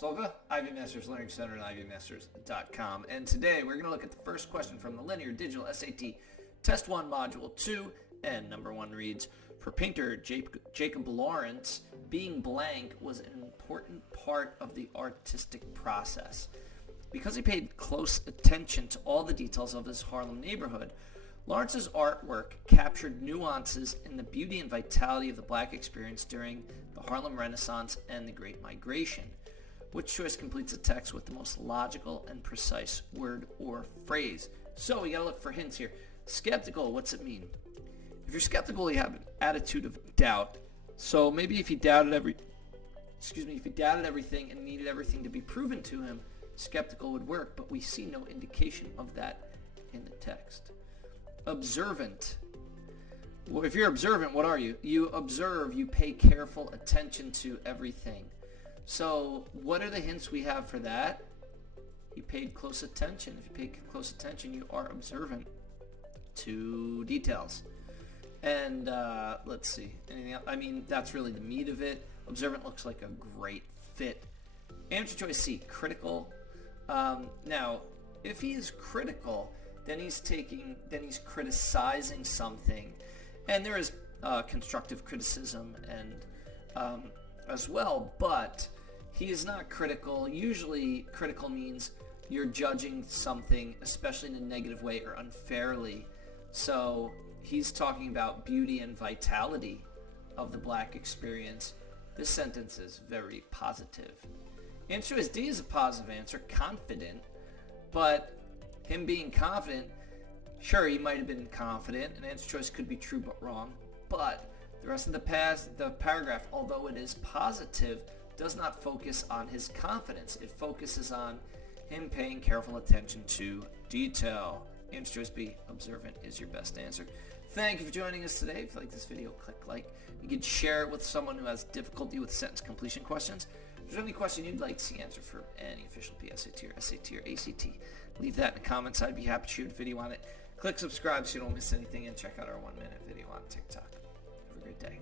Solga, Ivy Masters Learning Center at ivymasters.com. And today we're going to look at the first question from the Linear Digital SAT Test 1 Module 2. And number 1 reads, for painter Jacob Lawrence, being blank was an important part of the artistic process. Because he paid close attention to all the details of his Harlem neighborhood, Lawrence's artwork captured nuances in the beauty and vitality of the black experience during the Harlem Renaissance and the Great Migration. Which choice completes the text with the most logical and precise word or phrase? So we gotta look for hints here. Skeptical, what's it mean? If you're skeptical, you have an attitude of doubt. So maybe if he doubted everything and needed everything to be proven to him, skeptical would work, but we see no indication of that in the text. Observant. Well, if you're observant, what are you? You observe, you pay careful attention to everything. So what are the hints we have for that? You paid close attention. If you pay close attention, you are observant to details. And let's see, anything else? I mean, that's really the meat of it. Observant looks like a great fit. Answer choice C, critical. Now, if he is critical, then he's criticizing something, and there is constructive criticism and as well, but he is not critical. Usually critical means you're judging something, especially in a negative way or unfairly. So he's talking about beauty and vitality of the black experience. This sentence is very positive. Answer choice D is a positive answer, confident, but him being confident, sure, he might have been confident, and answer choice could be true but wrong, but the rest of the paragraph, although it is positive, does not focus on his confidence. It focuses on him paying careful attention to detail. Answer choice B, observant, is your best answer. Thank you for joining us today. If you like this video, click like. You can share it with someone who has difficulty with sentence completion questions. If there's any question you'd like to see answered for any official PSAT or SAT or ACT, leave that in the comments. I'd be happy to shoot a video on it. Click subscribe so you don't miss anything, and check out our 1-minute video on TikTok. Have a great day.